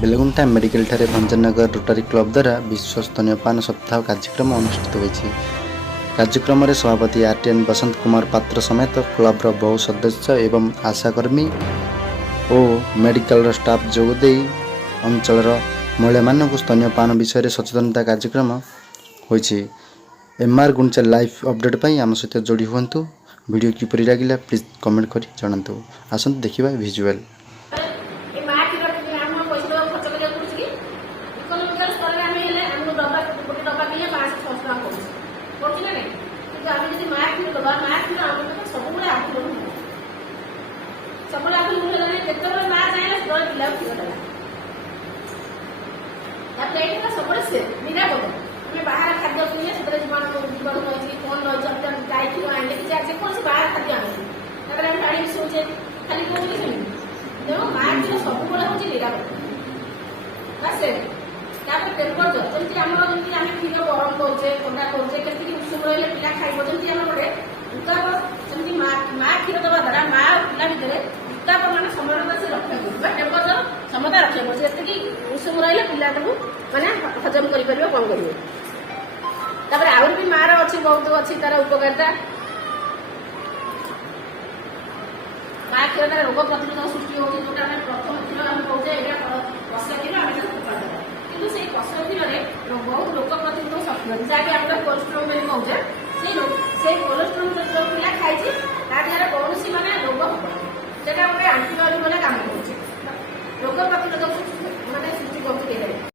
बेलगुंठा medical ठारे Bhanjanagar रोटारी club द्वारा विश्व स्तन्यपान सप्ताह कार्यक्रम अनुष्ठित होइछि। कार्यक्रम में सभापति आरटीएन बसंत कुमार पात्र समेत क्लब्र बहु सदस्य एवं आशाकर्मी और मेडिकल स्टाफ जोगदे अंचल महिला मानक स्तन्यपान विषय सचेतनता कार्यक्रम होइछि। एमआर गुंचा लाइव अपडेट पाई आम सहित जोड़ी हुंतु। वीडियो किपरि लागिला प्लीज कमेंट करी जणांतु। आसंतु देखिबा विजुअल। बाहर खाद्य किए से जीवन जीवन रही कौन रही गाय क्षीर आने जेकोसी बाहर खाद्य आने गाड़ी शोचे खाली कौन तेणु माँ क्षीर सब हूँ निरापद से टेम्परेचर जमी आम जमी आम क्षीर गरम करुचे थंडा करुचे के उषुम रही पिला खाइब जमी आम गोटे उताप जमी माँ क्षीर दवा द्वारा माँ और पिला भितर उताप मान समानता से रक्षा कर टेम्परेचर क्षमता रक्षा कर उषुम रही पिला मैंने हजम कर कौन करेंगे आहरी भी मार अच्छी बहुत अच्छी तार उपकारिता माँ क्षीर रोग प्रतिरोधक सृष्टि होती जो प्रथम क्षीर आम कहे कषा क्षीर आम कि से कषा क्षीर बहुत रोग प्रतिरोधक शक्ति अच्छी जहाँकि आप कोलेस्ट्रोल कहे से कोलेस्ट्रोल जो पिला खाई तार कौन मैंने रोग हम गोटे आंटीबायोटिक भाई कम कर रोग प्रतिरोधक मैंने सृष्टि कर